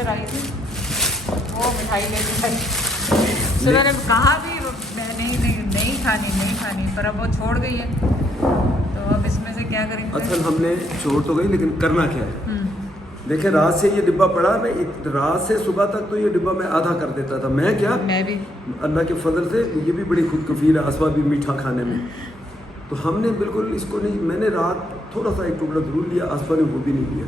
इधर आई थी वो मिठाई लेके आई। सुबह ने कहा भी नहीं खानी पर अब वो छोड़ गई है, तो अब इसमें से क्या करेंगे। असल हमने छोड़ तो गई, लेकिन करना क्या है। देखिए रात से ये डिब्बा पड़ा, मैं रात से सुबह तक तो ये डिब्बा मैं आधा कर देता था। मैं भी अल्लाह के फजल से, ये भी बड़ी खुद कफील है असवा भी मीठा खाने में, तो हमने बिल्कुल इसको नहीं, मैंने रात थोड़ा सा एक टुकड़ा जरूर लिया, असवा ने वो भी नहीं लिया।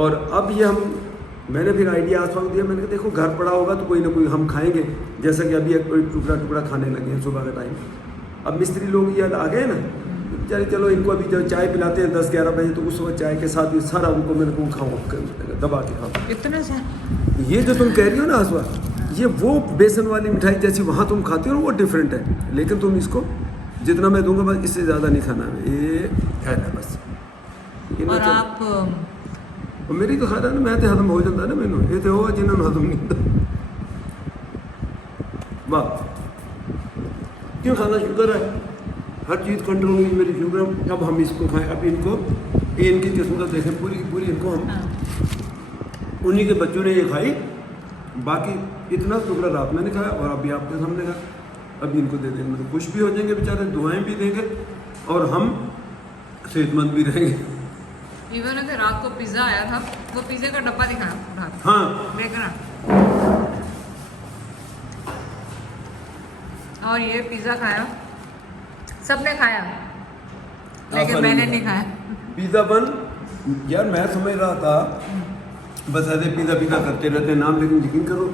और अब ये मैंने फिर आइडिया असवा को दिया, मैंने कहा देखो घर पड़ा होगा तो कोई ना कोई हम खाएंगे, जैसा कि अभी एक टुकड़ा खाने लगे हैं सुबह का टाइम। अब मिस्त्री लोग ये आ गए ना बेचारे, चलो इनको अभी जब चाय पिलाते हैं 10-11 बजे, तो उस वक्त चाय के साथ ये सारा उनको मैंने को खाऊँ दबा के खाओ इतना सा। ये जो तुम कह रही हो ना असवा, ये वो बेसन वाली मिठाई जैसी वहाँ तुम खाते हो वो डिफरेंट है, लेकिन तुम इसको जितना मैं दूंगा बस इससे ज़्यादा नहीं खाना है, ये है बस। और आप और मेरी तो खाना ना मैं तो हजम हो जाता ना, मैनू ये तो वो जिन्होंने हजम नहीं होता। वाह क्यों खाना शुगर है, हर चीज़ कंट्रोल हुई मेरी शुगर। अब हम इसको खाएं, अब इनको इनकी किस्म का देखें पूरी इनको हम उन्हीं के बच्चों ने ये खाई, बाकी इतना टुकड़ा रात में नहीं खाया और अभी आपके सामने खा। अभी इनको दे देंगे तो खुश भी हो जाएंगे बेचारे, दुआएं भी देंगे और हम सेहतमंद भी रहेंगे। इवन अगर रात को पिज़्ज़ा आया था, वो पिज़्ज़े का डब्बा दिखाया हाँ देखना, और ये पिज़्ज़ा खाया, सबने खाया लेकिन मैंने नहीं खाया। पिज़्ज़ा बन यार, मैं समझ रहा था बस ऐसे पिज़्ज़ा करते रहते नाम, लेकिन यकीन करो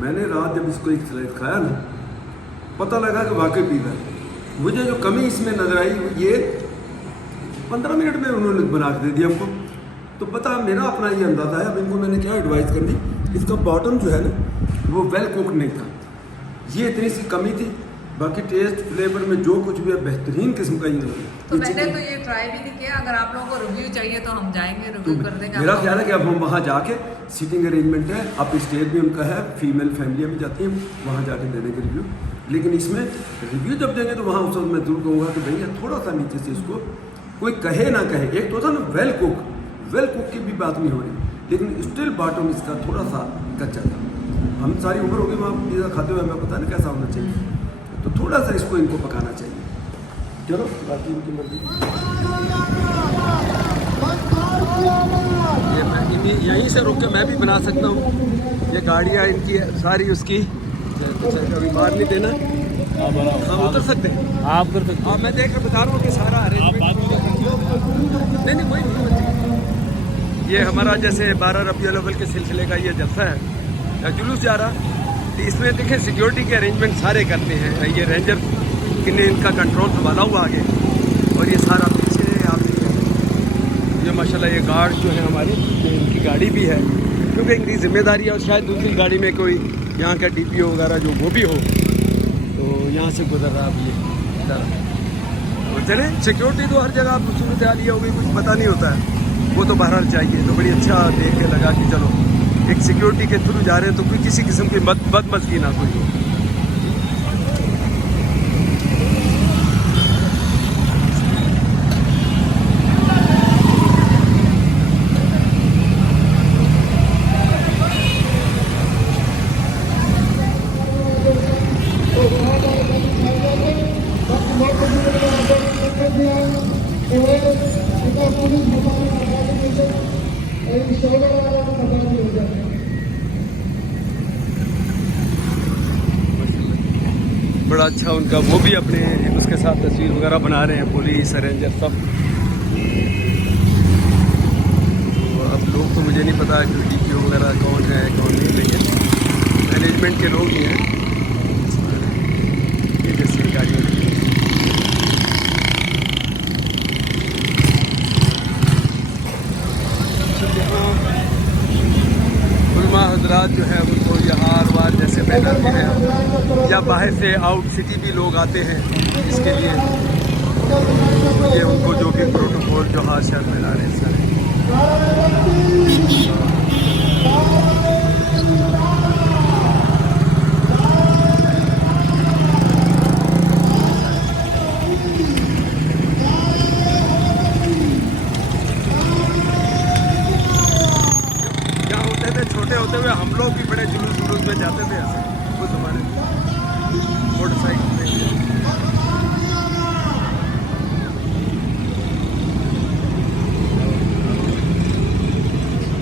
मैंने रात जब इसको एक स्लाइस खाया ना, पता लगा कि वाकई पिज़्ज़ा है। मुझे जो कमी इसमें नजर आई, ये 15 मिनट में उन्होंने बना के दे दिया हमको। तो पता मेरा अपना ये अंदाज़ा है, अब इनको मैंने क्या एडवाइस करनी, इसका बॉटम जो है ना वो वेल कुक नहीं था, ये इतनी सी कमी थी। बाकी टेस्ट फ्लेवर में जो कुछ भी है बेहतरीन किस्म का ये है। तो मैंने तो ये ट्राई भी नहीं किया, अगर आप लोगों को रिव्यू चाहिए तो हम जाएंगे, रिव्यू कर देंगे। मेरा ख्याल है कि अब हम वहाँ जाके सीटिंग अरेंजमेंट है, अप स्टेज भी उनका है, फीमेल फैमिलियाँ भी जाती हैं वहाँ जाके देने के रिव्यू। लेकिन इसमें रिव्यू जब देंगे तो वहाँ उस वक्त मैं जरूर कहूँगा कि भैया थोड़ा सा नीचे से इसको कोई कहे ना कहे, एक तो था ना वेल कुक की भी बात नहीं हो रही, लेकिन स्टिल बॉटम इसका थोड़ा सा कच्चा था। हम सारी उम्र हो गई वहाँ पिज़्ज़ा खाते हुए, हमें पता नहीं कैसा होना चाहिए, तो थोड़ा सा इसको इनको पकाना चाहिए। चलो बाकी इनकी मर्जी। ये मैं यहीं से रुक के मैं भी बना सकता हूँ, ये गाड़ियाँ इनकी सारी उसकी, कभी मार नहीं देना, हम उतर सकते हैं, आप उतर सकते हैं। हाँ मैं देख कर बता रहा हूँ कि सारा अरेंजमेंट नहीं कोई नहीं। ये हमारा जैसे 12 रबीउल अव्वल के सिलसिले का ये जलसा है, जुलूस जा रहा, इसमें देखें सिक्योरिटी के अरेंजमेंट सारे करते हैं, ये रेंजर ने इनका कंट्रोल संभाला हुआ आगे, और ये सारा पीछे आप देखें, ये माशाल्लाह ये गार्ड जो है हमारे, इनकी गाड़ी भी है क्योंकि इनकी जिम्मेदारी है, और शायद दूसरी गाड़ी में कोई यहाँ का DPO वगैरह जो वो भी हो, तो यहाँ से गुजर रहा अब ये तो चले। सिक्योरिटी तो हर जगह आप सूरत हाल ये होगी, कुछ पता नहीं होता है, वो तो बहरहाल चाहिए, तो बड़ी अच्छा देख के लगा कि चलो एक सिक्योरिटी के थ्रू जा रहे हैं तो कोई किसी किस्म की बदमज़गी ना कोई हो। बड़ा अच्छा उनका, वो भी अपने उसके साथ तस्वीर वगैरह बना रहे हैं, पुलिस रेंजर सब। तो अब लोग तो मुझे नहीं पता कि DPO वगैरह कौन है कौन नहीं, लेकिन मैनेजमेंट के लोग ही हैं ये जैसी गाड़ियों में। उलमा हजरात जो है उनको यहाँ हर बार जैसे बैनर भी है, या बाहर से आउट सिटी भी लोग आते हैं इसके लिए, ये उनको जो भी प्रोटोकॉल जो हाथ शहर में ला रहे हैं सारे। क्या होते थे होते छोटे होते हुए हम लोग भी बड़े जुलूस में जाते थे ऐसे उस जमाने में मोटरसाइकिल में।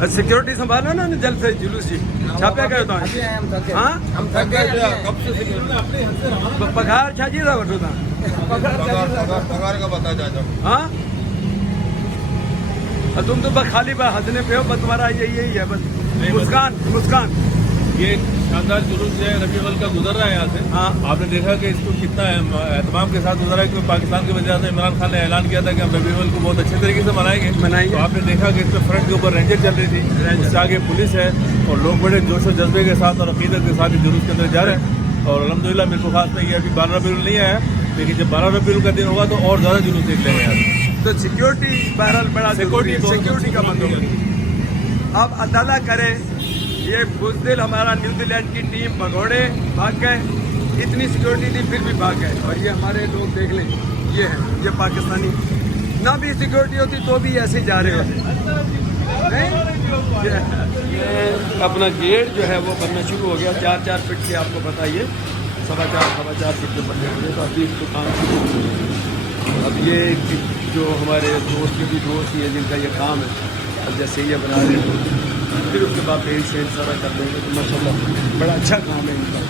सिक्योरिटी संभालना ना जल्द से जुलूस जी छापे गए तो हाँ हम थक गए कब से सिक्योरिटी पगार छाजी था वठो था पगार का बता जाता हाँ तुम तो बस खाली बस हंसने पे हो, बस तुम्हारा यही है बस मुस्कान। ये शानदार जुलूस जो है रबी अव्वल का गुजर रहा है यहाँ से। हाँ आपने देखा कि इसको कितना एहतमाम के साथ गुजरा है, क्योंकि पाकिस्तान की वजह से इमरान खान ने ऐलान किया था कि हम रबी अव्वल को बहुत अच्छे तरीके से मनाएंगे। तो आपने देखा कि इस पर फ्रंट के ऊपर रेंजर चल रही थी, उससे आगे पुलिस है और लोग बड़े जोश और जज्बे के साथ और अकीदत के साथ जुलूस के अंदर जा रहे हैं। और अलहमदुलिल्लाह मेरे को खास में ये अभी 12 रबी नहीं आया, लेकिन जब 12 रबी का दिन होगा तो और ज़्यादा जुलूस निकलेंगे यहाँ। तो सिक्योरिटी बहरहाल बड़ा सिक्योरिटी का बंदोबस्त। अब अल्लाह करे ये बुज़दिल हमारा न्यूजीलैंड की टीम भगोड़े भाग गए, इतनी सिक्योरिटी थी फिर भी भाग गए। और ये हमारे लोग देख लें, ये है ये पाकिस्तानी, ना भी सिक्योरिटी होती तो भी ऐसे जा रहे होते। ये अपना गेट जो है वो बनना शुरू हो गया, 4-4 फीट के आपको बताइए, 4.25 फीट के बनने होंगे। तो अभी दुकान शुरू हो गई। अब ये जो हमारे दोस्त के भी दोस्त ही है जिनका ये काम है, अब जैसे ये बना रहे हैं फिर उसके बाद पेंट सेंट सारा कर देंगे। तो माशाल्लाह बड़ा अच्छा काम है इनका,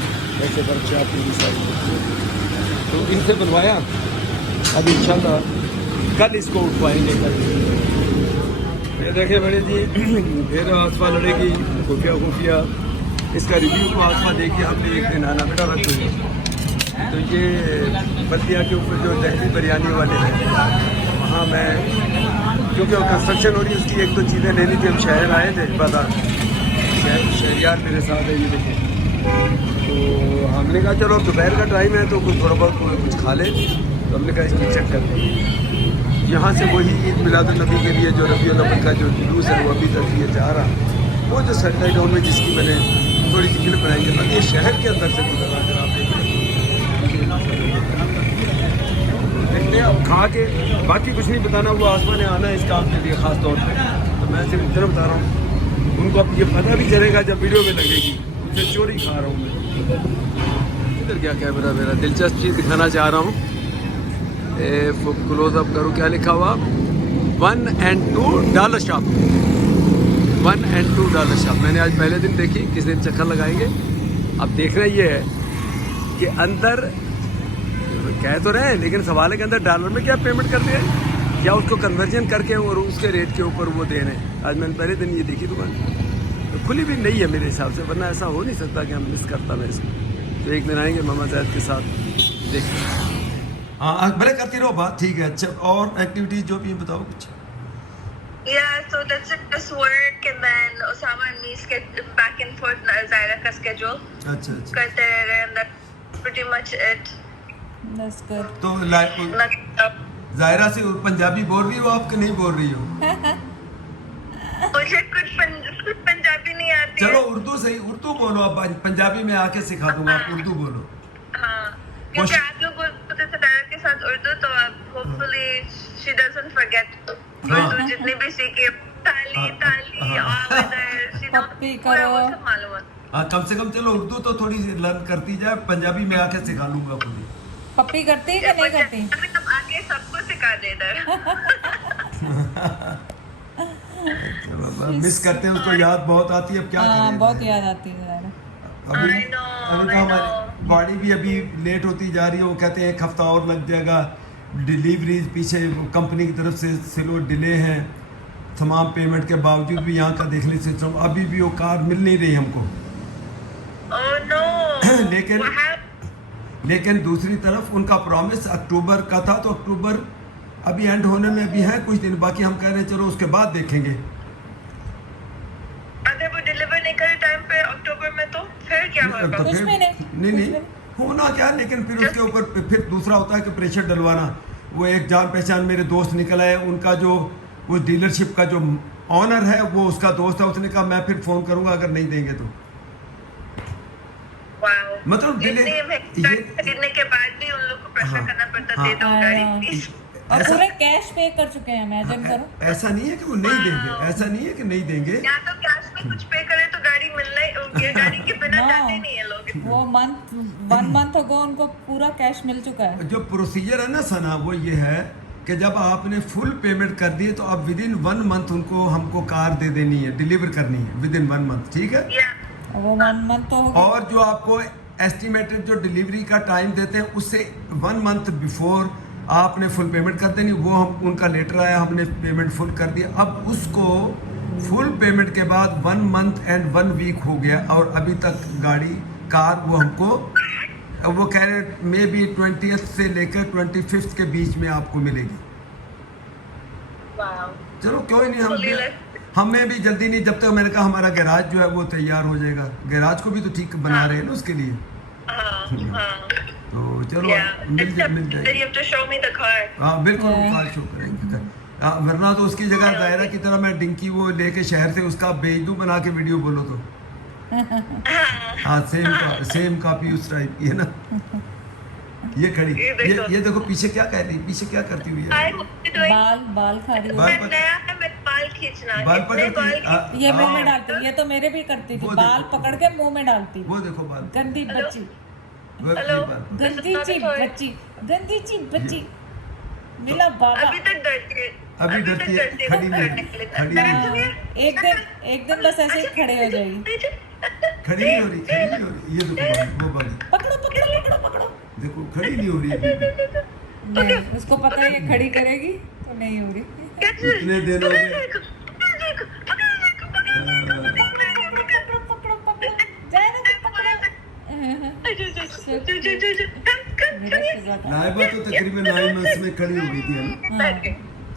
ऐसे वर्कशॉप पूरी सारी तो इनसे बनवाया। अब इंशाल्लाह कल इसको उठवाएंगे। कल ये देखिए बड़े जी फिर आसमा लड़ेगी खुफिया इसका रिव्यू को आसमा देखिए। हमने एक दिन आना बेटा रख तो ये बतिया के ऊपर जो दहली बिरयानी वाले हैं वहाँ मैं क्योंकि वो कंस्ट्रक्शन हो रही है उसकी एक दो चीज़ें लेनी थी। हम शहर आए थे बाजार, शहरियार मेरे साथ है ये देखिए। तो हमने कहा चलो दोपहर का टाइम है तो कुछ थोड़ा बहुत कुछ खा ले। तो हमने कहा इसकी चेक कर लें। यहाँ से वही ईद मिलादुन्नबी के लिए जो रबी अव्वल का जो जुलूस है वो अभी तक ये जा रहा, वो जो सैटेलाइट टाउन में जिसकी मैंने थोड़ी सी क्लिप बनाई है, ये शहर के अंदर से गुजरा अगर आप देखते हैं। अब खा के बाकी कुछ नहीं बताना, वो आसमा ने आना है इस काम के लिए ख़ास तौर पे। तो मैं सिर्फ इतना बता रहा हूँ, उनको अब ये पता भी चलेगा जब वीडियो में लगेगी, उनसे चोरी खा रहा हूँ मैं। इधर क्या कैमरा मेरा दिलचस्प चीज़ दिखाना चाह रहा हूँ। क्लोजअप करूँ, क्या लिखा हुआ, $1 and $2 शॉप, $1 and $2 शॉप। मैंने आज पहले दिन देखी, किस दिन चक्कर लगाएंगे। अब देखना ये है कि अंदर कह तो रहे हैं लेकिन सवाल है कि अंदर डॉलर में क्या पेमेंट करते हैं या उसको कन्वर्जन करके और उसके रेट के ऊपर वो दे रहे हैं। आज मैंने पहले दिन ये देखी दुकान तो खुली भी नहीं है मेरे हिसाब से, वरना ऐसा हो नहीं सकता कि हम मिस करता मैं इसको। तो एक दिन आएंगे मामा ज़ैद के साथ देखते हैं। हाँ भले करती रहो बात, ठीक है। अच्छा और एक्टिविटीज जो भी बताओ कुछ। Yeah, so that's just work and then Osama and me get back and forth Zaira ka schedule. अच्छा करते रहे and that's pretty much it. That's good. तो जायरा से पंजाबी बोल रही हो आप कि नहीं बोल रही हो? मुझे कुछ पंजाबी नहीं आती। चलो उर्दू सही, उर्दू बोलो। अब पंजाबी में आके सिखा दूंगा, आप उर्दू बोलो। हाँ, क्योंकि आप लोग बोलते थे जायरा के साथ उर्दू, तो अब hopefully she doesn't forget Urdu जितनी भी सीखी, ताली पप्पी करो। मालूम है। हाँ कम से कम चलो उर्दू तो थोड़ी लर्न करती जाए, पंजाबी में आके सिखा लूंगा पूरी। पप्पी करती है कि नहीं करती? अभी तब आके सबको सिखा दे इधर। मिस करते हैं उसको, याद बहुत आती है। अब क्या करें, बहुत याद आती है। अभी तो हमारी गाड़ी भी अभी लेट होती जा रही है। वो कहते हैं 1 हफ्ता और लग जाएगा, डिलीवरी पीछे कंपनी की तरफ से स्लो डिले है। तमाम पेमेंट के बावजूद भी यहाँ का देखने से अभी भी वो कार मिल नहीं रही हमको। लेकिन दूसरी तरफ उनका प्रॉमिस अक्टूबर का था, तो अक्टूबर अभी एंड होने में भी है कुछ दिन बाकी। हम कह रहे हैं चलो उसके बाद देखेंगे। अगर वो डिलीवर नहीं करे टाइम पे अक्टूबर में तो फिर क्या होगा? तो फिर नहीं होना क्या, लेकिन फिर उसके ऊपर फिर दूसरा होता है कि प्रेशर डलवाना। वो एक जान पहचान मेरे दोस्त निकला है, उनका जो वो डीलरशिप का जो ऑनर है वो उसका दोस्त है। उसने कहा मैं फिर फोन करूंगा अगर नहीं देंगे तो। मतलब खरीदने के बाद भी उन लोग को प्रेशर करना पड़ता, दे दो गाड़ी प्लीज। और पूरे कैश पे कर चुके हैं, इमेजिन करो। ऐसा नहीं है कि वो नहीं देंगे, ऐसा नहीं है कि नहीं देंगे। या तो कैश में कुछ पे करे तो ये गाड़ी के बिना No. जाते नहीं है लोग। वो वन मंथ अगो उनको पूरा कैश मिल चुका है। जो प्रोसीजर है ना सना, वो ये है कि जब आपने फुल पेमेंट कर दी तो अब विद इन 1 मंथ उनको हमको कार दे देनी है, डिलीवर करनी है विद इन 1 मंथ, ठीक है। Yeah. वो 1 मंथ तो हो गया। और जो आपको एस्टिमेटेड जो डिलीवरी का टाइम देते हैं उससे 1 मंथ बिफोर आपने फुल पेमेंट कर देनी। वो हम उनका लेटर आया, हमने पेमेंट फुल कर दिया। अब उसको फुल पेमेंट के बाद 1 मंथ एंड 1 वीक हो गया और अभी तक गाड़ी कार वो हमको वो कह रहे मे बी 20th से लेकर 25th के बीच में आपको मिलेगी। Wow. चलो कोई नहीं, Fully left. हमें भी जल्दी नहीं, जब तक मैंने कहा हमारा गैराज जो है वो तैयार हो जाएगा। गैराज को भी तो ठीक बना रहे हैं ना उसके लिए, तो चलो Yeah. Mill Except mill that जाएगी। you have to show me the car. हाँ बिल्कुल, कार शो करेंगे। वरना तो उसकी जगह दायरा की तरह मैं डिंकी वो लेके शहर से उसका भेज दूँ बना के वीडियो, बोलो तो। हाँ सेम कॉपी उस टाइप की है ना। ये खड़ी, ये देखो पीछे क्या कह रही, पीछे क्या करती हुई है। I hope you're doing. बाल खा रही बाल है। पकड़- नया है, मैं बाल खींचना। बाल इतने बाल पकड़ती ये मुंह में डालती है, ये तो मेरे भी करती थी, वो बाल देखो। पकड़ के मुंह में डालती। वो देखो बाल, गंदी बच्ची, वो हेलो। बाल। गंदी ची बच्ची, गंदी ची बच्ची। मिला बाबा। अभी तक डरती है। अभी डरती है, खड़ी नहीं करने के लिए। खड़ी नहीं एक दिन बस ऐसे ही खड़े हो जाएगी। खड़ी नहीं हो रही, खड़ी नहीं हो रही। ये देखो वो बाल, पकड़ो पकड़ो पकड़ो पकड़ो। देखो खड़ी नहीं हो रही अभी। नहीं, उसको पता है ये खड़ी करेगी तो नहीं हो रही। इतने दिन हो गए। पकड़ो पकड़ो पकड़ो, जाए ना पकड़ो। मेरा शुगर। नायबा तो तकरीबन 9 months में खड़ी हो गई थी, है ना?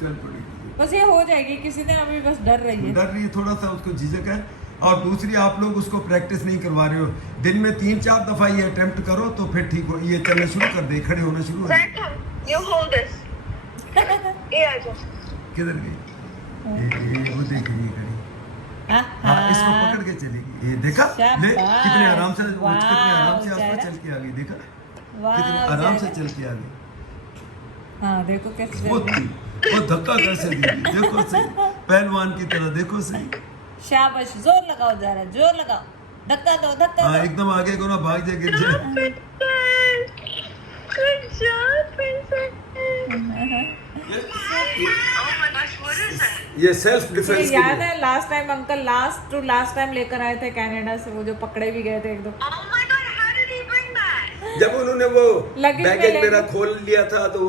चल पड़ी, बस ये हो जाएगी, किसी दिन अभी बस डर रही है। डर रही है, थोड़ा सा उसको झिझक है। और दूसरी आप लोग उसको प्रैक्टिस नहीं करवा रहे हो। दिन में 3-4 दफा ये अटेम्प्ट करो तो फिर ठीक हो, ये चलना शुरू कर दे, खड़े होना शुरू हो जाए। You hold this. ये आ जाओ। किधर गई? वो देख रही है खड़ी। हाँ इसको पकड़ के चलेगी। ये देखा ले कितने आराम से, वो कितने आराम से आसपास चल के आ गई, देखा कितने आराम से चल के आ गई। हाँ देखो कैसे वो धक्का कैसे दी, देखो सही, पहलवान की तरह, देखो सही। शाबाश, जोर लगाओ जरा, जोर लगाओ, धक्का दो धक्का हाँ दो। एकदम आगे को ना भाग जाए, गिर जाए। Good job, princess. Oh my gosh, what is that? ये सेल्फ ये डिफेंस के याद लिए। है last time uncle last time लेकर आए थे कनाडा से, वो जो पकड़े भी गए थे एक दो। Oh my god, how did he bring that? जब उन्होंने वो लगेज में बैगेज ले मेरा खोल लिया था तो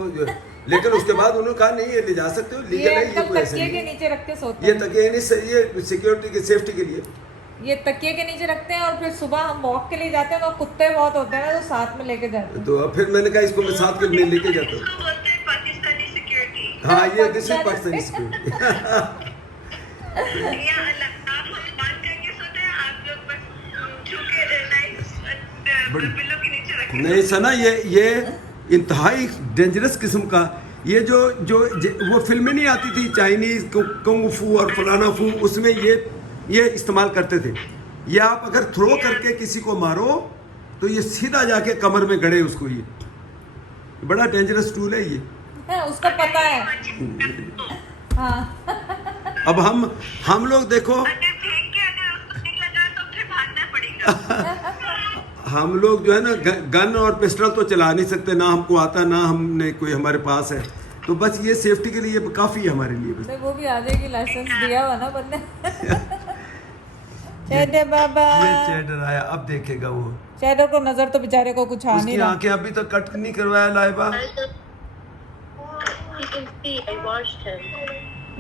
लेकिन उसके बाद उन्होंने कहा नहीं ये ले जा सकते हो, ये लीगल है, ये एकदम कोई ऐसे तकिए के नहीं। नीचे रख के सोते ये हैं। तकिए नहीं सही, ये सिक्योरिटी की सेफ्टी के लिए। ये तकिए के नीचे रखते हैं और फिर सुबह हम वॉक के लिए जाते हैं तो कुत्ते बहुत होते हैं ना, तो साथ में लेके जाते हैं। तो अब फिर मैंने कहा इसको मैं साथ के लिए लेके जाता हूँ। इसको बोलते हैं पाकिस्तानी security. हाँ ये दिस इज पाकिस्तानी सिक्योरिटी। या अल्लाह, आप हम बात करके सोते हैं, आप लोग बस झुके nice पिल्लों के नीचे रखें। नहीं सना, ये इंतहाई डेंजरस किस्म का, ये जो वो फिल्में नहीं आती थी चाइनीज कुंग फू और फलाना फू, उसमें ये इस्तेमाल करते थे। ये आप अगर थ्रो करके किसी को मारो तो ये सीधा जाके कमर में गड़े उसको। ये बड़ा डेंजरस टूल है ये। हाँ, उसको पता है। हाँ अब हम लोग देखो, अगर फेंक के अगर उसको नहीं लगा तो फिर भागना पड़ेगा। हम लोग जो है ना गन और पिस्टल तो चला नहीं सकते, ना हमको आता ना हमने कोई हमारे पास है, तो बस ये सेफ्टी के लिए काफ़ी है हमारे लिए बस। तो वो भी आ जाएगी, लाइसेंस दिया हुआ ना बंदे। चैडर बाबा, ये चैडर आया, अब देखेगा वो। चैडर को नजर तो बेचारे को कुछ आ उसकी नहीं रहा। आंखें अभी तक कट नहीं करवाया Laiba. You can see, I washed him.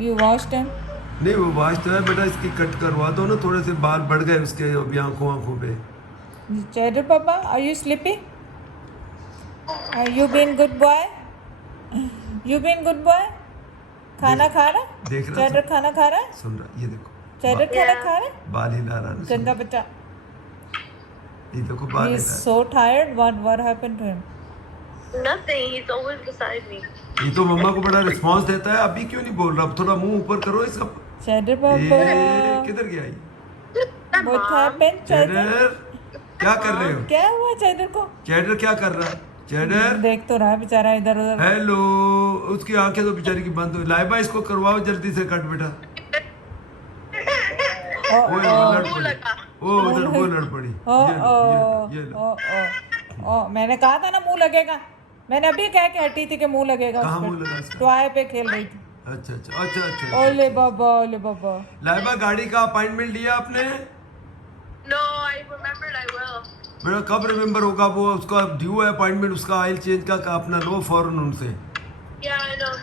You washed him? नहीं वो वाश तो है बेटा, इसकी कट करवा दो ना, थोड़े से बाल बढ़ गए उसके अभी आंखों पे। चैडर पापा, are you sleepy? You been good boy? You been good boy? खाना खा रहा? देख रहा चैडर खाना खा रहा है? सुन रहा, ये देखो चैडर खाना खा रहा है? बाल हिला रहा है, गंदा बच्चा। ये देखो बाल He हिला is रहा so tired. What happened to him? Nothing, he's always beside me. है। ये तो मम्मा को बड़ा रिस्पांस देता है, अभी क्यों नहीं बोल रहा? अब थोड़ा मुंह ऊपर करो इसका। चैडर पापा, किधर गया ये? what happened? चैडर, चैडर क्या कर रहे हो? क्या हुआ चैडर को? चैडर क्या कर रहा है? चैडर देख तो रहा है बेचारा इधर उधर। हेलो, उसकी आंखें तो बेचारी की बंद हुई। लाइबा इसको करवाओ जल्दी से कट बेटा। ओए, लड़ मुंह पड़ी। लगा, ओ उधर वो लड़ पड़ी। ये लो। मैंने कहा था ना मुंह लगेगा, मैंने अभी कह के हटी थी कि मुंह लगेगा। कहाँ मुंह लगा इसका? टॉय पे खेल रही थी। अच्छा। ओले बाबा, ओले बाबा। लाइबा गाड़ी का अपॉइंटमेंट लिया आपने? No, I remembered I will. मेरा कब रिमेम्बर होगा, वो उसका ड्यू है अपॉइंटमेंट, उसका ऑयल चेंज का अपना लो फौरन उनसे। Yeah, I know.